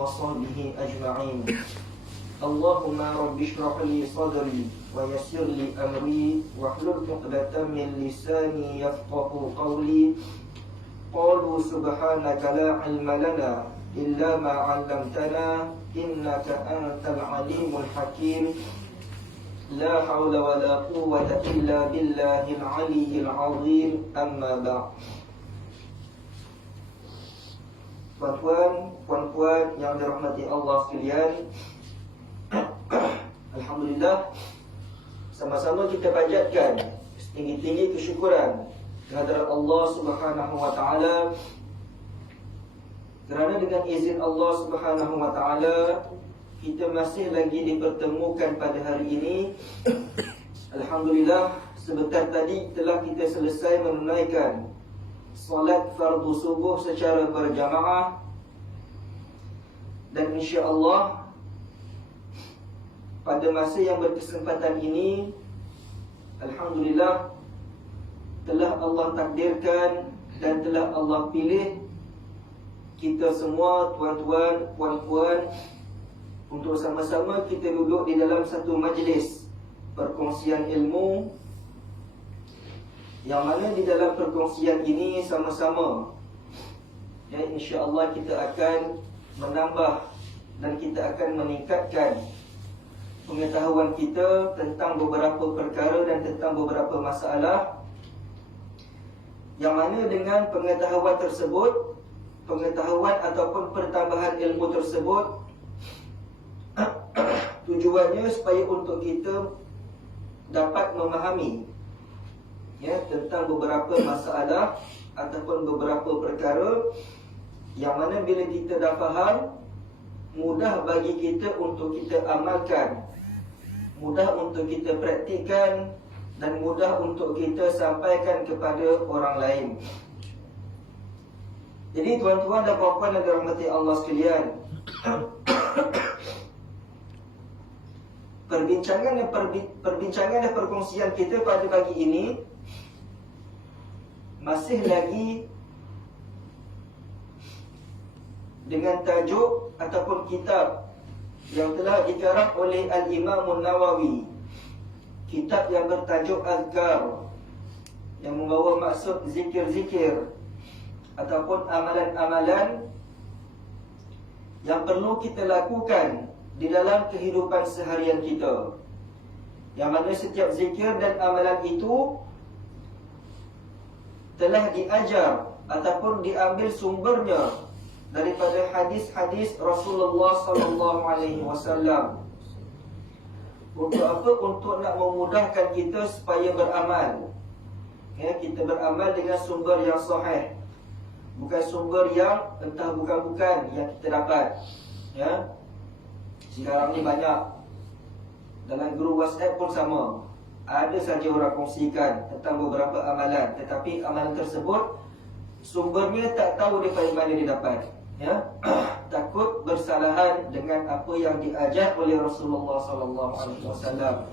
وصحبه أجمعين. اللهم رب اشرح لي صدري ويسر لي أمري واحلل عقدة من لساني يفقه قولي. قالوا سبحانك لا علم لنا إلا ما علمتنا إنك أنت العليم الحكيم. لا حول ولا قوة إلا بالله العلي العظيم. أما بعد. Tuan-tuan, puan-puan yang dirahmati Allah sekalian, alhamdulillah, sama-sama kita panjatkan setinggi-tinggi kesyukuran kehadirat Allah Subhanahu wa taala, kerana dengan izin Allah Subhanahu wa taala kita masih lagi dipertemukan pada hari ini. Alhamdulillah, sebentar tadi telah kita selesai menunaikan solat fardu subuh secara berjamaah, dan insya-Allah pada masa yang berkesempatan ini, alhamdulillah, telah Allah takdirkan dan telah Allah pilih kita semua, tuan-tuan, puan-puan, untuk sama-sama kita duduk di dalam satu majlis perkongsian ilmu, yang mana di dalam perkongsian ini sama-sama, ya, insya-Allah kita akan menambah dan kita akan meningkatkan pengetahuan kita tentang beberapa perkara dan tentang beberapa masalah, yang mana dengan pengetahuan tersebut, pengetahuan ataupun pertambahan ilmu tersebut, tujuannya supaya untuk kita dapat memahami, ya, tentang beberapa masalah ataupun beberapa perkara yang mana bila kita dah faham, mudah bagi kita untuk kita amalkan, mudah untuk kita praktikkan, dan mudah untuk kita sampaikan kepada orang lain. Jadi tuan-tuan dan puan-puan yang dirahmati Allah sekalian, perbincangan dan perkongsian kita pada pagi ini masih lagi dengan tajuk ataupun kitab yang telah dikarang oleh Al-Imam Nawawi, kitab yang bertajuk Azkar, yang membawa maksud zikir-zikir ataupun amalan-amalan yang perlu kita lakukan di dalam kehidupan seharian kita, yang mana setiap zikir dan amalan itu telah diajar ataupun diambil sumbernya daripada hadis-hadis Rasulullah sallallahu alaihi wasallam. Untuk apa? Untuk nak memudahkan kita supaya beramal. Ya, kita beramal dengan sumber yang sahih, bukan sumber yang entah bukan-bukan yang kita dapat. Ya. Sekarang ni banyak dalam grup WhatsApp pun sama. Ada saja orang kongsikan tentang beberapa amalan, tetapi amalan tersebut sumbernya tak tahu daripada mana dia dapat, ya. Takut bersalahan dengan apa yang diajar oleh Rasulullah sallallahu alaihi wasallam.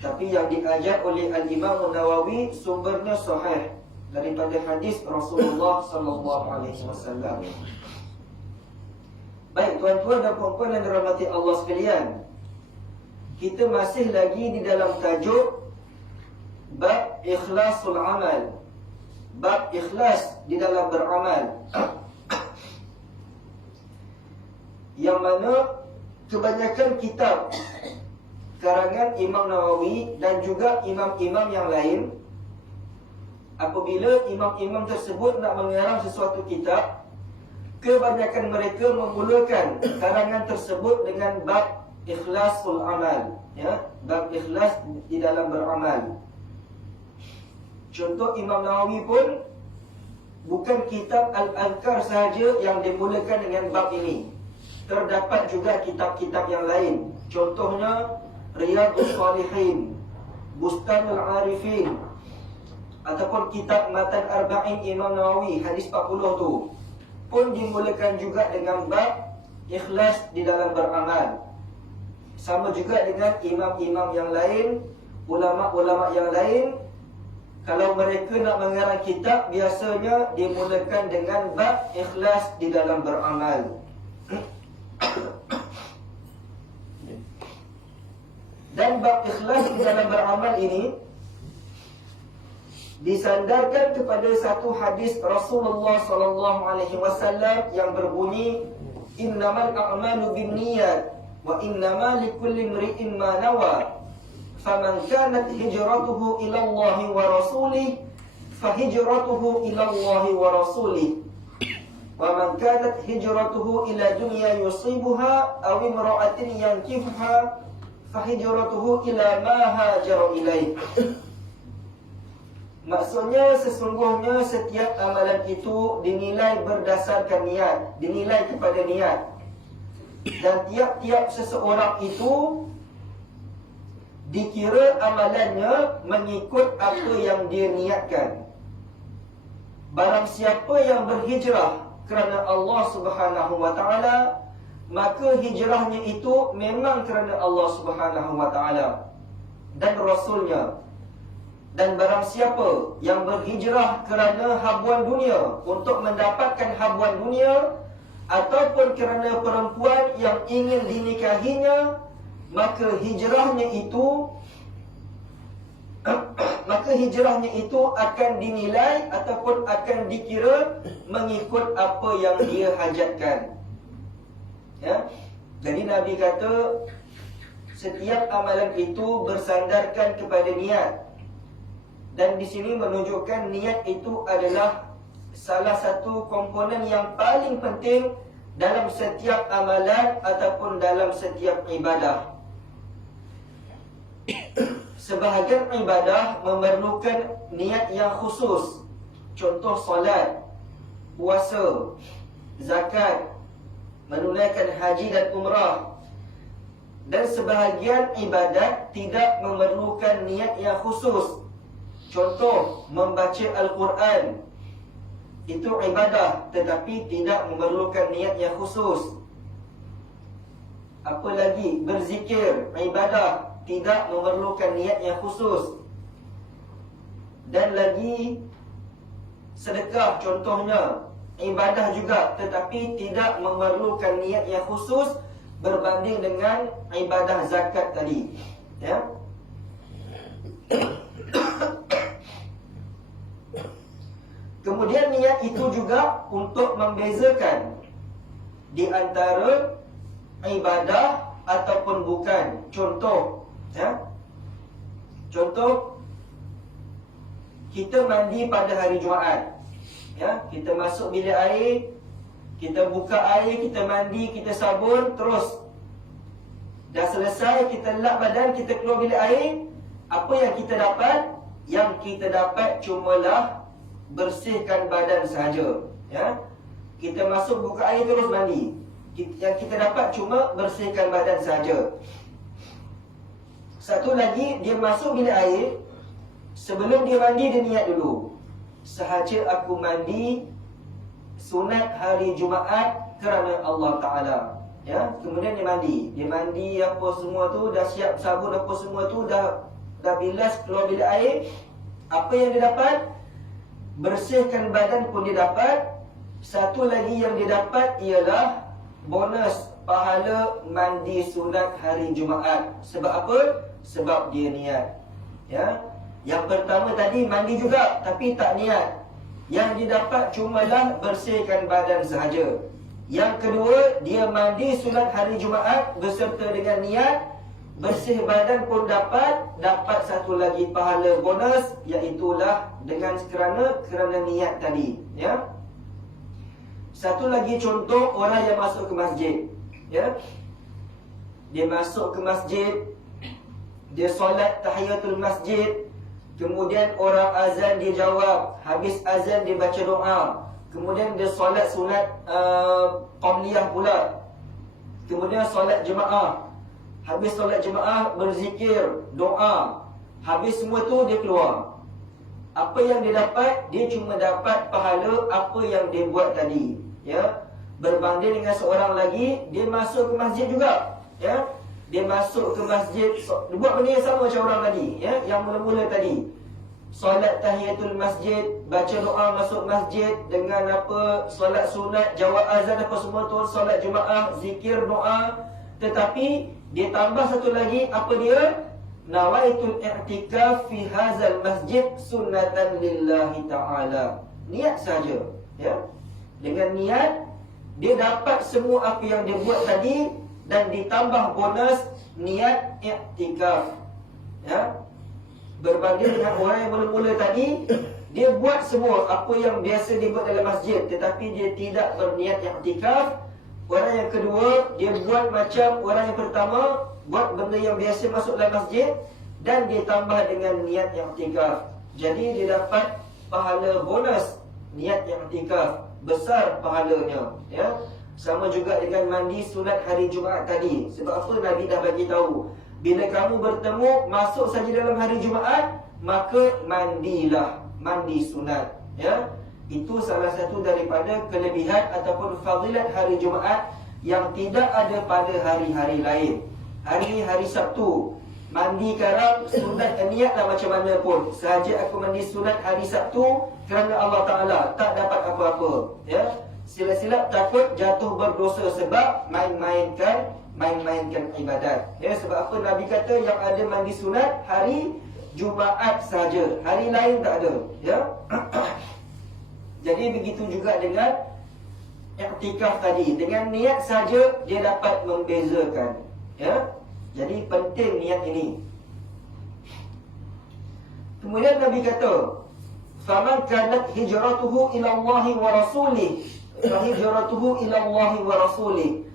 Tapi yang diajar oleh Al-Imam Nawawi sumbernya sahih daripada hadis Rasulullah sallallahu alaihi wasallam. Baik tuan-tuan dan puan-puan yang dirahmati Allah sekalian, kita masih lagi di dalam tajuk bab ikhlasul amal, bab ikhlas di dalam beramal, yang mana kebanyakan kitab karangan Imam Nawawi dan juga imam-imam yang lain, apabila imam-imam tersebut nak mengarang sesuatu kitab, kebanyakan mereka memulakan karangan tersebut dengan bab ikhlasul amal, ya, bab ikhlas di dalam beramal. Contoh Imam Nawawi pun bukan kitab Al-Azkar sahaja yang dimulakan dengan bab ini. Terdapat juga kitab-kitab yang lain. Contohnya Riyadhus Shalihin, Bustanul Arifin, ataupun kitab Matan Arba'in Imam Nawawi, hadis 40 tu, pun dimulakan juga dengan bab ikhlas di dalam beramal. Sama juga dengan imam-imam yang lain, ulama-ulama yang lain, kalau mereka nak mengarang kitab, biasanya dimulakan dengan bab ikhlas di dalam beramal. bab ikhlas di dalam beramal ini disandarkan kepada satu hadis Rasulullah sallallahu alaihi wasallam yang berbunyi, innamal a'malu binniyat wa innama likulli imri'in ma nawa, faman kanat hijratuhu ila Allah wa rasulih fahijratuhu ila Allah wa rasulih, wa man kanat hijratuhu ila dunya yusibuha aw imra'atin yankihuha fahijratuhu ila ma hajara ilaih. Maksudnya sesungguhnya setiap amalan itu dinilai berdasarkan niat, dinilai kepada niat. Dan tiap-tiap seseorang itu dikira amalannya mengikut apa yang dia niatkan. Barang siapa yang berhijrah kerana Allah Subhanahu wa taala, maka hijrahnya itu memang kerana Allah Subhanahu wa taala dan Rasulnya. Dan barang siapa yang berhijrah kerana habuan dunia, untuk mendapatkan habuan dunia, ataupun kerana perempuan yang ingin dinikahinya, maka hijrahnya itu akan dinilai ataupun akan dikira mengikut apa yang dia hajatkan. Ya? Jadi Nabi kata setiap amalan itu bersandarkan kepada niat. Dan di sini menunjukkan niat itu adalah salah satu komponen yang paling penting dalam setiap amalan ataupun dalam setiap ibadah. Sebahagian ibadah memerlukan niat yang khusus. Contoh solat, puasa, zakat, menunaikan haji dan umrah. Dan sebahagian ibadat tidak memerlukan niat yang khusus. Contoh, membaca Al-Quran. Itu ibadah, tetapi tidak memerlukan niat yang khusus. Apa lagi? Berzikir, ibadah, tidak memerlukan niat yang khusus. Dan lagi, sedekah contohnya, ibadah juga, tetapi tidak memerlukan niat yang khusus berbanding dengan ibadah zakat tadi. Ya. Kemudian niat itu juga untuk membezakan di antara ibadah ataupun bukan. Contoh, ya. Contoh, kita mandi pada hari Jumaat. Ya, kita masuk bilik air, kita buka air, kita mandi, kita sabun, terus dah selesai, kita lap badan, kita keluar bilik air. Apa yang kita dapat? Yang kita dapat cumalah bersihkan badan sahaja. Ya, kita masuk buka air terus mandi. Yang kita dapat cuma bersihkan badan sahaja. Satu lagi, dia masuk bilik air, sebelum dia mandi dia niat dulu, sahaja aku mandi sunat hari Jumaat kerana Allah Ta'ala. Ya, kemudian dia mandi apa semua tu, dah siap sabun apa semua tu, dah bilas keluar bilik air. Apa yang dia dapat? Bersihkan badan pun dia dapat. Satu lagi yang dia dapat ialah bonus pahala mandi sunat hari Jumaat. Sebab apa? Sebab dia niat. Ya. Yang pertama tadi mandi juga tapi tak niat. Yang dia dapat cumalah bersihkan badan sahaja. Yang kedua, dia mandi sunat hari Jumaat beserta dengan niat, bersih badan pun dapat satu lagi pahala bonus, iaitulah dengan kerana niat tadi. Ya. Satu lagi contoh, orang yang masuk ke masjid. Ya. Dia masuk ke masjid, dia solat tahiyatul masjid, kemudian orang azan dia jawab, habis azan dia baca doa, kemudian dia solat sunat qabliyah pula, kemudian solat jemaah. Habis solat jemaah, berzikir, doa. Habis semua tu dia keluar. Apa yang dia dapat? Dia cuma dapat pahala apa yang dia buat tadi. Ya. Berbanding dengan seorang lagi, dia masuk ke masjid juga. Ya. Dia masuk ke masjid, dia buat benda yang sama macam orang tadi. Ya. Yang mula-mula tadi. Solat tahiyatul masjid, baca doa masuk masjid dengan apa? Solat sunat, jawab azan apa semua tu, solat jemaah, zikir, doa. Tetapi dia tambah satu lagi, apa dia? nawaitul i'tikaf fi hadzal masjid sunnatan lillahi ta'ala. Niat saja, ya. Dengan niat dia dapat semua apa yang dia buat tadi dan ditambah bonus niat i'tikaf. Ya. Berbanding dengan orang yang mula-mula tadi, dia buat semua apa yang biasa dia buat dalam masjid tetapi dia tidak berniat i'tikaf. Orang yang kedua, dia buat macam orang yang pertama, buat benda yang biasa masuk dalam masjid dan dia tambah dengan niat i'tikaf. Jadi dia dapat pahala bonus niat i'tikaf, besar pahalanya, ya. Sama juga dengan mandi sunat hari Jumaat tadi. Sebab apa Nabi dah bagi tahu, bila kamu bertemu masuk saja dalam hari Jumaat, maka mandilah, mandi sunat, ya. Itu salah satu daripada kelebihan ataupun fadilat hari Jumaat yang tidak ada pada hari-hari lain. Hari Sabtu, mandi karang sunat, niatlah macam mana pun, sahaja aku mandi sunat hari Sabtu kerana Allah Ta'ala, tak dapat apa-apa, ya. Silap-silap takut jatuh berdosa sebab main-mainkan ibadat, ya. Sebab apa Nabi kata yang ada mandi sunat hari Jumaat sahaja, hari lain tak ada, ya. Jadi begitu juga dengan i'tikaf tadi. Dengan niat saja dia dapat membezakan, ya. Jadi penting niat ini. Kemudian Nabi kata, faman kanat hijratuhu ila Allah wa rasulih, fa hijratuhu ila Allah wa rasulih.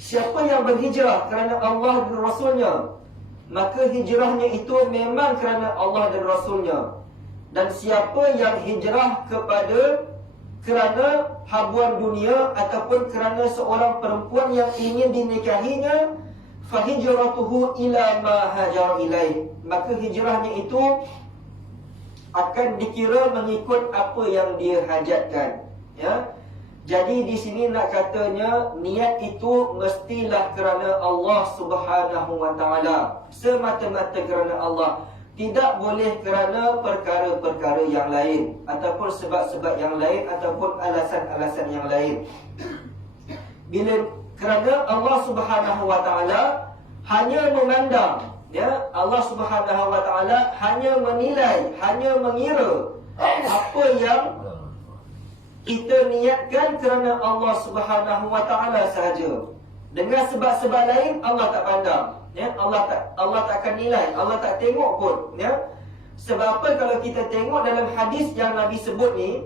Siapa yang berhijrah kerana Allah dan Rasulnya, maka hijrahnya itu memang kerana Allah dan Rasulnya. Dan siapa yang hijrah kerana habuan dunia ataupun kerana seorang perempuan yang ingin dinikahinya, fa hijratuhu ila ma hajar ilaih, maka hijrahnya itu akan dikira mengikut apa yang dia hajatkan, ya. Jadi di sini nak katanya niat itu mestilah kerana Allah Subhanahu wa taala, semata-mata kerana Allah. Tidak boleh kerana perkara-perkara yang lain ataupun sebab-sebab yang lain ataupun alasan-alasan yang lain. Bila kerana Allah Subhanahu wa taala hanya memandang, ya, Allah Subhanahu wa taala hanya menilai, hanya mengira apa yang kita niatkan kerana Allah Subhanahu wa taala sahaja. Dengan sebab-sebab lain Allah tak pandang, ya. Allah tak akan nilai, Allah tak tengok pun, ya. Sebab apa kalau kita tengok dalam hadis yang Nabi sebut ni,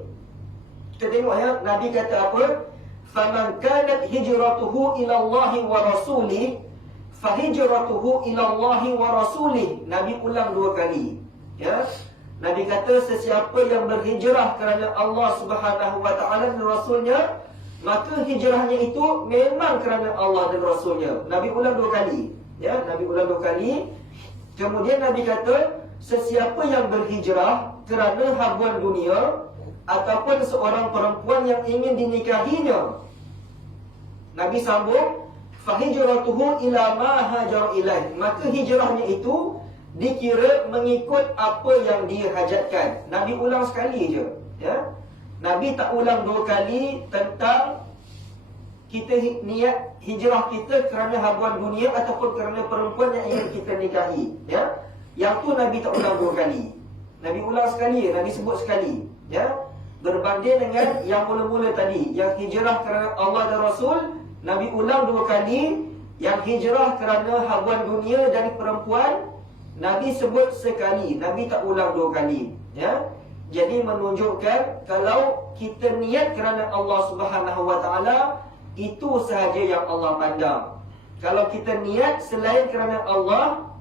kita tengok, ya, Nabi kata apa? Faman kanat hijratuhu ila Allah wa rasulih, fa hijratuhu ila Allah wa rasulih. Nabi ulang 2 kali, ya. Nabi kata sesiapa yang berhijrah kerana Allah Subhanahu wa taala dan Rasulnya, maka hijrahnya itu memang kerana Allah dan Rasulnya. Nabi ulang 2 kali, ya. Nabi ulang 2 kali. Kemudian Nabi kata sesiapa yang berhijrah kerana habuan dunia ataupun seorang perempuan yang ingin dinikahinya, Nabi sambung, fa hijratuhu ila ma hajar ilaih, maka hijrahnya itu dikira mengikut apa yang dia hajatkan. Nabi ulang sekali je, ya. Nabi tak ulang 2 kali tentang kita niat hijrah kita kerana habuan dunia ataupun kerana perempuan yang ingin kita nikahi, ya. Yang tu Nabi tak ulang 2 kali. Nabi ulang sekali, Nabi sebut sekali, ya. Berbanding dengan yang mula-mula tadi, yang hijrah kerana Allah dan Rasul, Nabi ulang 2 kali. Yang hijrah kerana habuan dunia dan perempuan, Nabi sebut sekali, Nabi tak ulang 2 kali, ya. Jadi menunjukkan kalau kita niat kerana Allah Subhanahu wa taala, itu sahaja yang Allah pandang. Kalau kita niat selain kerana Allah,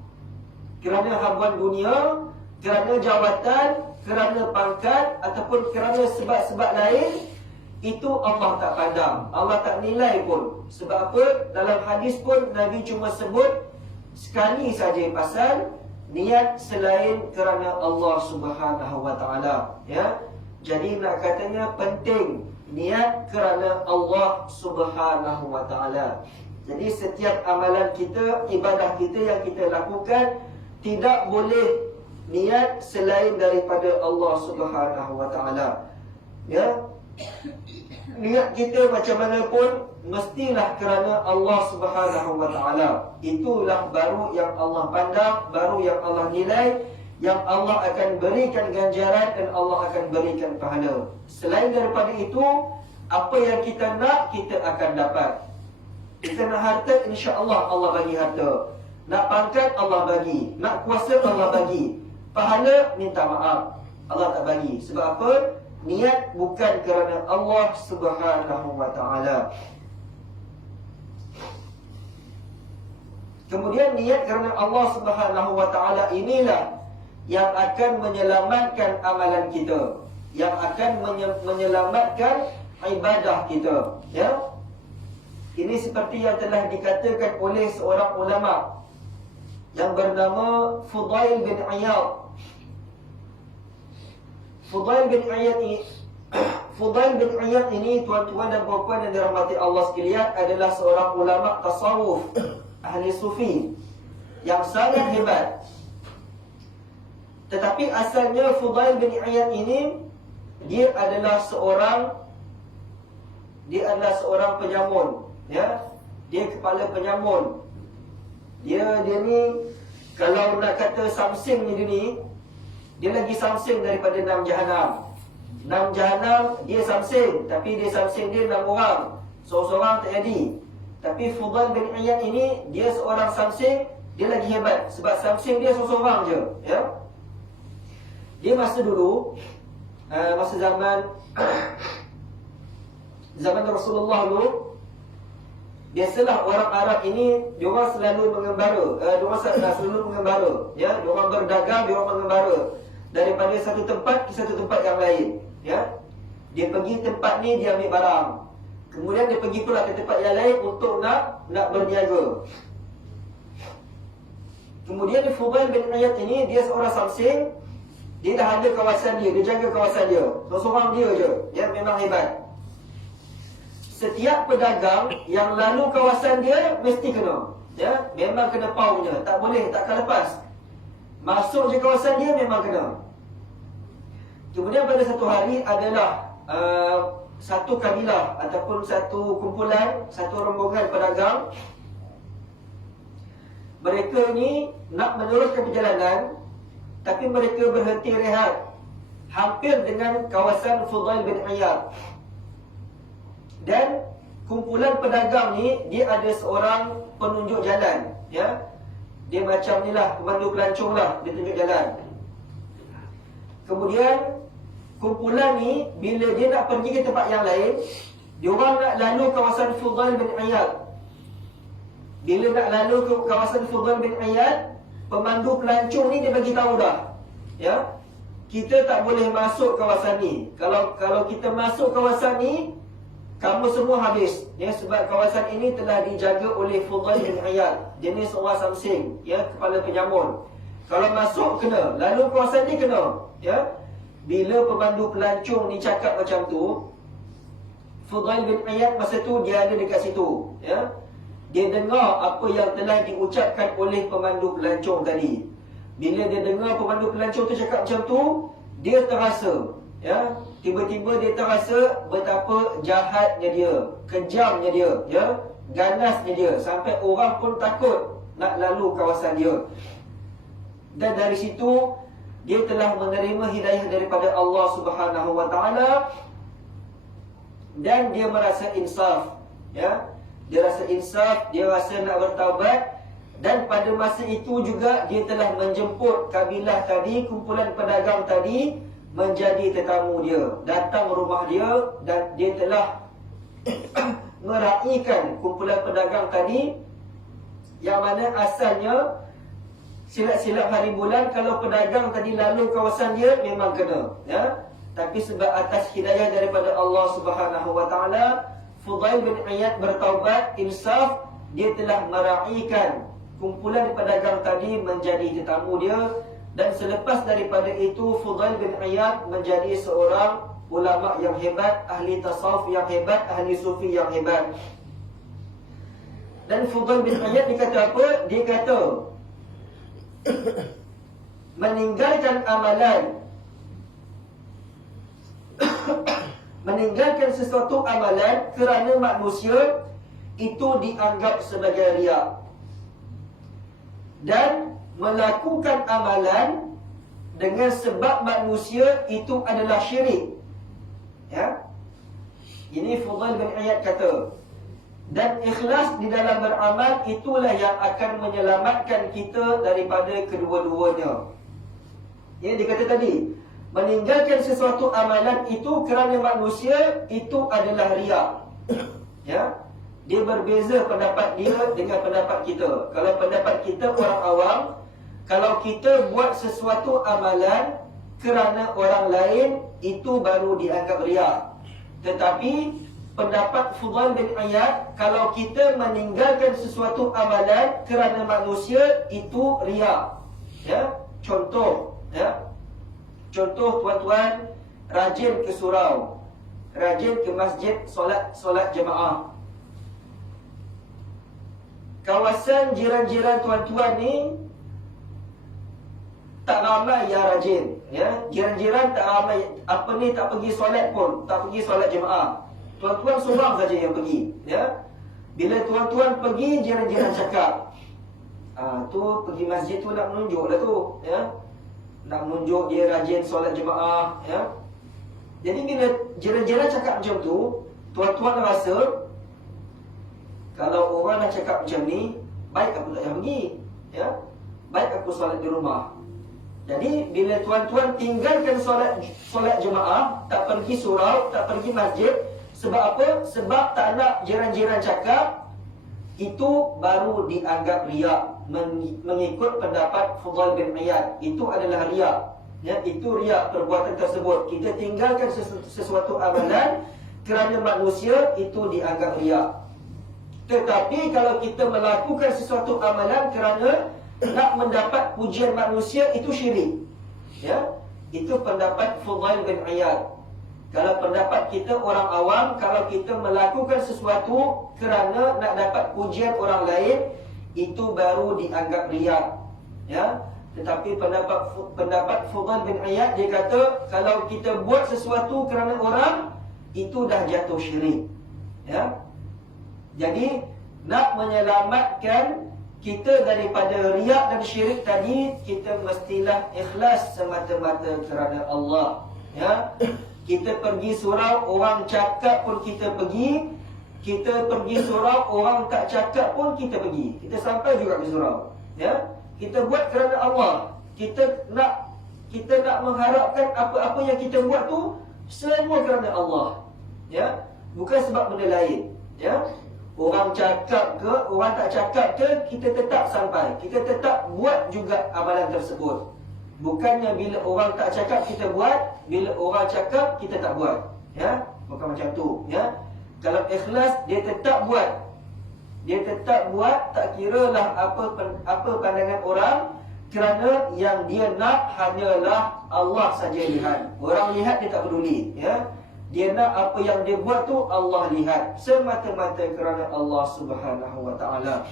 kerana habuan dunia, kerana jawatan, kerana pangkat ataupun kerana sebab-sebab lain, itu Allah tak pandang, Allah tak nilai pun. Sebab apa? Dalam hadis pun Nabi cuma sebut sekali saja pasal niat selain kerana Allah Subhanahu wa taala, ya. Jadi nak katanya penting niat kerana Allah Subhanahu wa taala. Jadi setiap amalan kita, ibadah kita yang kita lakukan, tidak boleh niat selain daripada Allah Subhanahu wa taala, ya. niat kita macam mana pun mestilah kerana Allah Subhanahu wa taala. Itulah baru yang Allah pandang, baru yang Allah nilai, yang Allah akan berikan ganjaran dan Allah akan berikan pahala. Selain daripada itu, apa yang kita nak, kita akan dapat. Kita nak harta, insya-Allah Allah bagi harta. Nak pangkat, Allah bagi. Nak kuasa, Allah bagi. Pahala, minta maaf, Allah tak bagi. Sebab apa? Niat bukan kerana Allah Subhanahu wa taala. Kemudian niat kerana Allah Subhanahu wa taala inilah yang akan menyelamatkan amalan kita, yang akan menyelamatkan ibadah kita, ya. Ini seperti yang telah dikatakan oleh seorang ulama yang bernama Fudail bin Iyad. Fudail bin Iyad ini, tuan-tuan dan puan-puan yang dirahmati Allah sekalian, adalah seorang ulama tasawuf, ahli sufi yang sangat hebat. Tetapi asalnya Fudail bin Iyad ini, dia adalah seorang penyamun, ya. Dia kepala penyamun. Dia ni, kalau nak kata samsing ni, dia lagi samsing daripada 6 jahanam. 6 jahanam dia samsing, tapi dia samsing dia 6 orang. Seorang tak jadi. Tapi Fudail bin Iyad ini, dia seorang samsing, dia lagi hebat sebab samsing dia seorang je, ya. Dia masa dulu, masa zaman Rasulullah dulu, biasalah orang Arab ini, diorang selalu mengembara, ya. Diorang berdagang, diorang mengembara daripada satu tempat ke satu tempat yang lain, ya. Dia pergi tempat ni, dia ambil barang, kemudian dia pergi pula ke tempat yang lain untuk nak berniaga. Kemudian Fudail bin Iyad ini, dia seorang samsing. Dia dah ada kawasan dia, dia jaga kawasan dia, seorang dia je, ya, memang hebat. Setiap pedagang yang lalu kawasan dia mesti kena, ya, memang kena paunya, tak boleh, takkan lepas. Masuk je kawasan dia memang kena. Kemudian pada satu hari adalah satu kabilah ataupun satu kumpulan, satu rombongan pedagang. Mereka ni nak meneruskan perjalanan, tapi mereka berhenti rehat hampir dengan kawasan Fudail bin Iyad. Dan kumpulan pedagang ni, dia ada seorang penunjuk jalan, ya. Dia macam ni lah, pemandu pelancong lah, dia tunjuk jalan. Kemudian kumpulan ni, bila dia nak pergi ke tempat yang lain, diorang nak lalu kawasan Fudail bin Iyad. Bila nak lalu ke kawasan Fudail bin Iyad, pemandu pelancong ni dia bagi tahu dah, ya, kita tak boleh masuk kawasan ni. Kalau kita masuk kawasan ni, kamu semua habis, ya, sebab kawasan ini telah dijaga oleh Fudail bin Iyad. Dia ni seorang samsing, ya, kepala penyamun. Kalau masuk kena, lalu kawasan ni kena, ya. Bila pemandu pelancong ni cakap macam tu, Fudail bin Iyad masa tu dia ada dekat situ, ya. Dia dengar apa yang telah diucapkan oleh pemandu pelancong tadi. Bila dia dengar pemandu pelancong tu cakap macam tu, dia terasa, ya, tiba-tiba dia terasa betapa jahatnya dia, kejamnya dia, ya, ganasnya dia, sampai orang pun takut nak lalu kawasan dia. Dan dari situ dia telah menerima hidayah daripada Allah Subhanahu wa taala, dan dia merasa insaf, ya. Dia rasa insaf, dia rasa nak bertaubat. Dan pada masa itu juga dia telah menjemput kabilah tadi, kumpulan pedagang tadi, menjadi tetamu dia, datang rumah dia, dan dia telah meraihkan kumpulan pedagang tadi, yang mana asalnya silap-silap hari bulan, kalau pedagang tadi lalu kawasan dia memang kena, ya. Tapi sebab atas hidayah daripada Allah Subhanahu wa taala, Fudail bin Iyad bertaubat, insaf, dia telah meraihkan kumpulan pedagang tadi menjadi tetamu dia. Dan selepas daripada itu, Fudail bin Iyad menjadi seorang ulama yang hebat, ahli tasawuf yang hebat, ahli sufi yang hebat. Dan Fudail bin Iyad dia kata apa? Dia kata meninggalkan amalan meninggalkan sesuatu amalan kerana manusia, itu dianggap sebagai riya. Dan melakukan amalan dengan sebab manusia, itu adalah syirik. Ya. Ini Fudail bin Iyad kata. Dan ikhlas di dalam beramal, itulah yang akan menyelamatkan kita daripada kedua-duanya. Ya, dia kata tadi, meninggalkan sesuatu amalan itu kerana manusia, itu adalah riya. Ya. Dia berbeza pendapat dia dengan pendapat kita. Kalau pendapat kita orang awam, kalau kita buat sesuatu amalan kerana orang lain, itu baru dianggap riya. Tetapi pendapat Fudail bin Iyad, kalau kita meninggalkan sesuatu amalan kerana manusia, itu riya. Ya, contoh, ya. Contoh tuan-tuan rajin ke surau, rajin ke masjid solat jemaah. Kawasan jiran-jiran tuan-tuan ni tak ramai yang rajin, ya. Jiran-jiran tak ramai, tak pergi solat pun, tak pergi solat jemaah. Tuan-tuan seorang saja yang pergi, ya. Bila tuan-tuan pergi, jiran-jiran cakap, tu pergi masjid tu nak menunjuk dah tu, ya. Nak menunjuk dia rajin solat jemaah, ya. Jadi bila jiran-jiran cakap macam tu, tuan-tuan rasa kalau orang nak cakap macam ni, baik aku tak payah pergi, ya. Baik aku solat di rumah. Jadi bila tuan-tuan tinggalkan solat jemaah, tak pergi surau, tak pergi masjid, sebab apa? Sebab tak nak jiran-jiran cakap, itu baru dianggap riya. Mengikut pendapat Fudail bin Iyad, itu adalah riya. Ya, itu riya perbuatan tersebut. Kita tinggalkan sesuatu amalan kerana manusia, itu dianggap riya. Tetapi kalau kita melakukan sesuatu amalan kerana nak mendapat pujian manusia, itu syirik. Ya, itu pendapat Fudail bin Iyad. Kalau pendapat kita orang awam, kalau kita melakukan sesuatu kerana nak dapat pujian orang lain, itu baru dianggap riya. Ya, tetapi pendapat Fudail bin Iyad, dia kata kalau kita buat sesuatu kerana orang, itu dah jatuh syirik. Ya. Jadi nak menyelamatkan kita daripada riya dan syirik tadi, kita mestilah ikhlas semata-mata kerana Allah. Ya. Kita pergi surau, orang cakap pun kita pergi. Kita pergi surau, orang tak cakap pun kita pergi. Kita sampai juga ke surau. Ya. Kita buat kerana Allah. Kita nak mengharapkan apa-apa yang kita buat tu semua kerana Allah. Ya. Bukan sebab benda lain. Ya. Orang cakap ke, orang tak cakap ke, kita tetap sampai. Kita tetap buat juga amalan tersebut. Bukannya bila orang tak cakap kita buat, bila orang cakap kita tak buat. Ya, bukan macam tu, ya. Kalau ikhlas, dia tetap buat. Dia tetap buat, tak kiralah apa pandangan orang, kerana yang dia nak hanyalah Allah saja lihat. Orang lihat dia tak peduli, ya. Dia nak apa yang dia buat tu Allah lihat, semata-mata kerana Allah Subhanahu wa taala.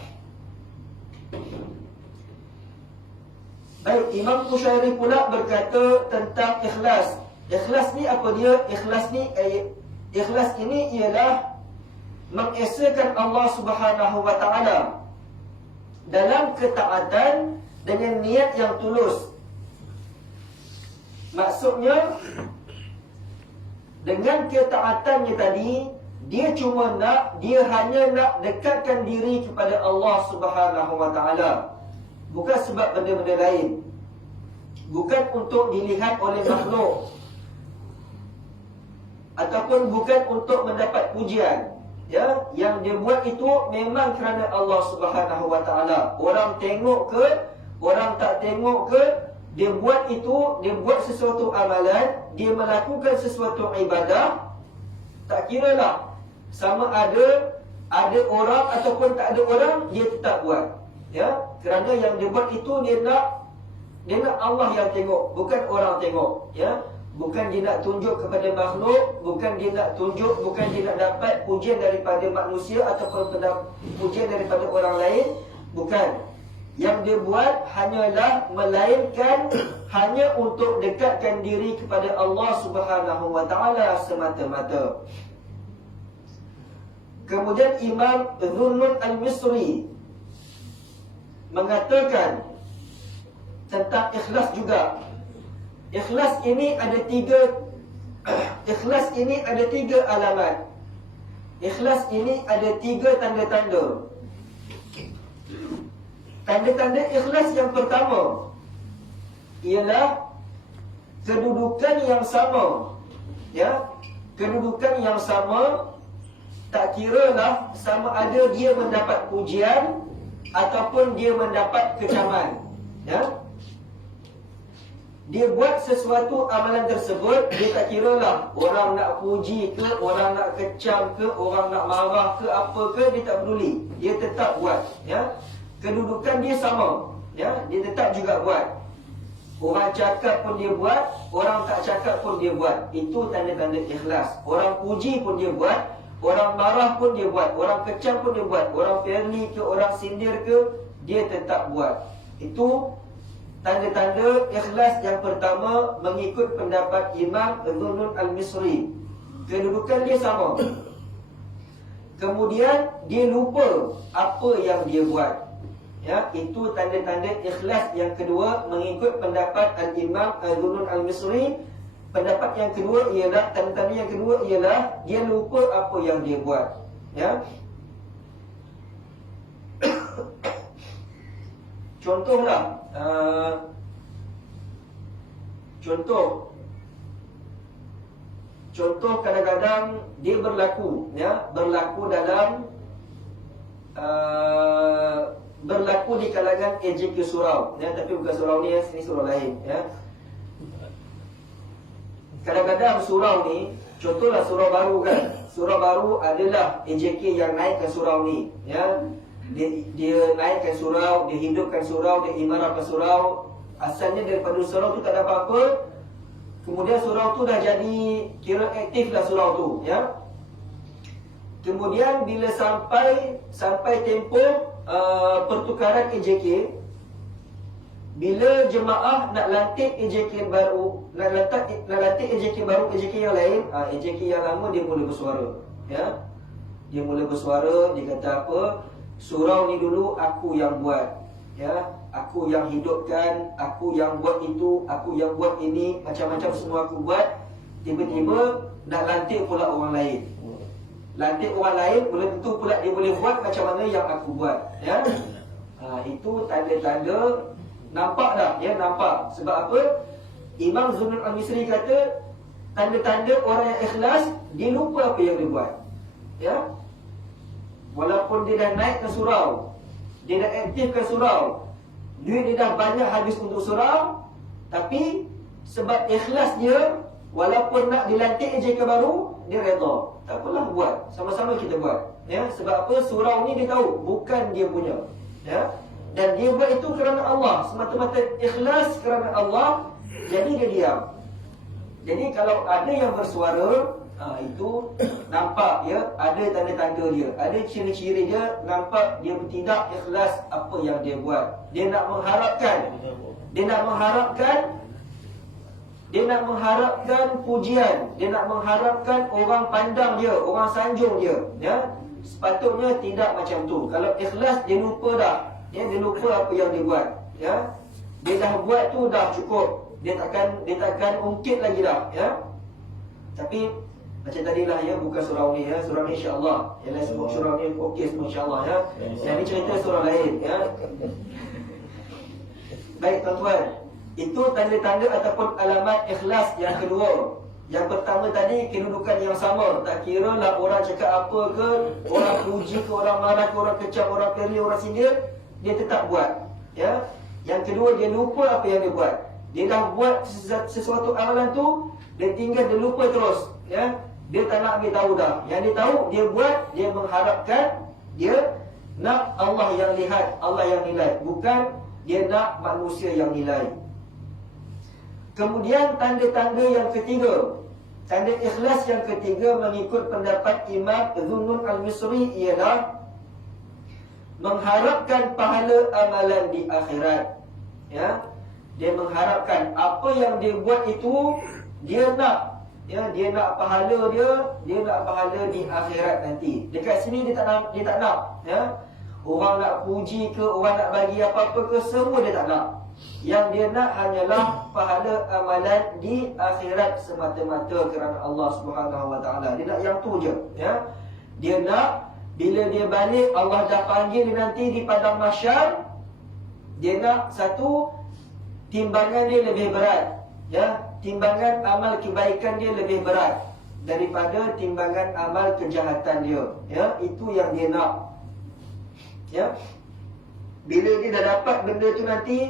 Baik, Imam Qushairi pula berkata tentang ikhlas. Ikhlas ni apa dia? Ikhlas ini ialah mengesakan Allah Subhanahu wa taala dalam ketaatan dengan niat yang tulus. Maksudnya, dengan ketaatannya tadi, dia hanya nak dekatkan diri kepada Allah Subhanahu wa taala. Bukan sebab benda-benda lain. Bukan untuk dilihat oleh makhluk. Ataupun bukan untuk mendapat pujian. Ya, yang dia buat itu memang kerana Allah Subhanahu wa taala. Orang tengok ke, orang tak tengok ke, dia buat itu, dia buat sesuatu amalan, dia melakukan sesuatu ibadah, tak kiralah sama ada orang ataupun tak ada orang, dia tetap buat. Ya, kerana yang dia buat itu dia nak Allah yang tengok, bukan orang tengok. Ya, bukan dia nak tunjuk kepada makhluk, bukan dia nak dapat pujian daripada manusia ataupun pujian daripada orang lain, bukan. yang dia buat hanyalah melainkan hanya untuk dekatkan diri kepada Allah Subhanahu wa taala semata-mata. Kemudian Imam Zunnun Al-Misri mengatakan tentang ikhlas juga. Ikhlas ini ada tiga alamat. Ikhlas ini ada 3 tanda-tanda. Tanda-tanda ikhlas yang pertama ialah kedudukan yang sama. Ya, kedudukan yang sama, tak kiralah sama ada dia mendapat pujian ataupun dia mendapat kecaman. Ya, dia buat sesuatu amalan tersebut, dia tak kiralah orang nak puji ke, orang nak kecam ke, orang nak marah ke, apa ke, dia tak peduli. Dia tetap buat. Ya, kedudukan dia sama. Ya, dia tetap juga buat. Orang cakap pun dia buat, orang tak cakap pun dia buat. Itu tanda-tanda ikhlas. Orang puji pun dia buat, orang marah pun dia buat, orang kecam pun dia buat, orang friendly ke, orang sindir ke, dia tetap buat. Itu tanda-tanda ikhlas yang pertama mengikut pendapat Imam Zunnun Al-Misri. Kedudukan dia sama. Kemudian dia lupa apa yang dia buat. Ya, itu tanda-tanda ikhlas yang kedua mengikut pendapat Al-Imam Zunnun Al-Misri. Pendapat yang kedua ialah, tanda-tanda yang kedua ialah dia lupa apa yang dia buat. Ya. Contohlah, contoh kadang-kadang dia berlaku, ya, berlaku di kalangan AJK surau, ya, tapi bukan surau ni, ya, sini surau lain, ya. Kadang-kadang surau ni, contohlah surau baru kan, surau baru adalah AJK yang naikkan surau ni, ya. Dia naikkan surau, dia hidupkan surau, dia imarahkan surau. Asalnya daripada surau tu tak ada apa-apa. Kemudian surau tu dah jadi, kira aktif lah surau tu, ya. Kemudian bila sampai tempoh pertukaran AJK, bila jemaah nak lantik AJK baru, nak lantik AJK baru, AJK yang lain, AJK yang lama dia mula bersuara, ya. Dia mula bersuara, dia kata apa? Surau ni dulu aku yang buat, ya. Aku yang hidupkan, aku yang buat itu, aku yang buat ini, macam-macam semua aku buat. Tiba-tiba nak lantik pula orang lain. Lantik orang lain, belum tentu pula dia boleh buat macam mana yang aku buat, ya. Itu tanda-tanda, nampak dah, ya, nampak. Sebab apa? Imam Zunnun Al-Misri kata tanda-tanda orang yang ikhlas, dia lupa apa yang dia buat, ya. Walaupun dia dah naik ke surau, dia dah aktifkan surau, duit dia dah banyak habis untuk surau, tapi sebab ikhlas dia, walaupun nak dilantik AJK baru, dia redha. Tak apalah, buat. Sama-sama kita buat. Ya, sebab apa? Surau ni dia tahu bukan dia punya. Ya. Dan dia buat itu kerana Allah, semata-mata ikhlas kerana Allah. Jadi dia diam. Jadi kalau ada yang bersuara, itu nampak, ya, ada tanda-tanda dia, ada ciri-ciri dia, nampak dia tidak ikhlas apa yang dia buat. Dia nak mengharapkan pujian, dia nak mengharapkan orang pandang dia, orang sanjung dia, ya. Sepatutnya tidak macam tu. Kalau ikhlas, dia lupa dah, ya, dia lupa apa yang dia buat, ya. Dia dah buat tu dah cukup. Dia takkan ungkit lagi dah, ya. Tapi macam tadilah, ya, bukan surau ni, ya. Surau ni insya-Allah. Yang lain semua surau ni okey semua insya-Allah, ya. Yang ni cerita surau lain, ya. Baik tuan-tuan, itu tanda-tanda ataupun alamat ikhlas yang kedua. Yang pertama tadi kedudukan yang sama, tak kira lah orang cakap apa ke, orang puji ke, orang marah ke, orang kecam, orang keri, orang sindir, dia tetap buat, ya. Yang kedua, dia lupa apa yang dia buat. Dia dah buat sesuatu amalan tu, dia tinggal, dia lupa terus, ya. Dia tak nak ambil tahu dah. Yang dia tahu, dia buat, dia mengharapkan, dia nak Allah yang lihat, Allah yang nilai, bukan dia nak manusia yang nilai. Kemudian tanda-tanda yang ketiga, tanda ikhlas yang ketiga mengikut pendapat Imam Zunnun Al-Misri ialah mengharapkan pahala amalan di akhirat. Ya, dia mengharapkan apa yang dia buat itu dia nak, ya, dia nak pahala dia nak pahala di akhirat nanti. Dekat sini dia tak nak, ya. Orang nak puji ke, orang nak bagi apa-apa ke, semua dia tak nak. Yang dia nak hanyalah pahala amalan di akhirat semata-mata kerana Allah Subhanahu Wa Taala. Dia nak yang tu je, ya. Dia nak bila dia balik, Allah dah panggil dia nanti di padang mahsyar. Dia nak satu, timbangan dia lebih berat, ya. Timbangan amal kebaikan dia lebih berat daripada timbangan amal kejahatan dia, ya. Itu yang dia nak, ya. Bila dia dah dapat benda tu nanti,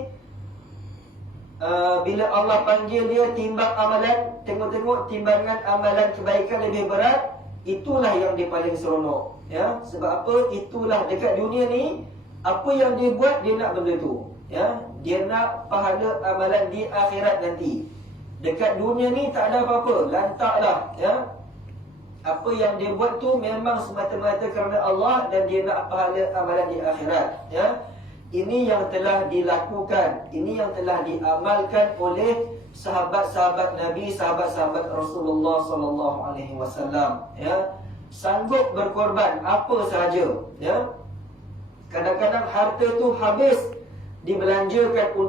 bila Allah panggil dia timbang amalan, tengok-tengok timbangan amalan kebaikan lebih berat, itulah yang dia paling seronok, ya. Sebab apa? Itulah dekat dunia ni, apa yang dia buat, dia nak benda tu, ya. Dia nak pahala amalan di akhirat nanti. Dekat dunia ni tak ada apa-apa, lantaklah, ya. Apa yang dia buat tu memang semata-mata kerana Allah, dan dia nak pahala amalan di akhirat, ya. Ini yang telah dilakukan, ini yang telah diamalkan oleh sahabat-sahabat Nabi, sahabat-sahabat Rasulullah sallallahu alaihi wasallam, ya. Sanggup berkorban apa sahaja, ya. Kadang-kadang harta tu habis dibelanjakan untuk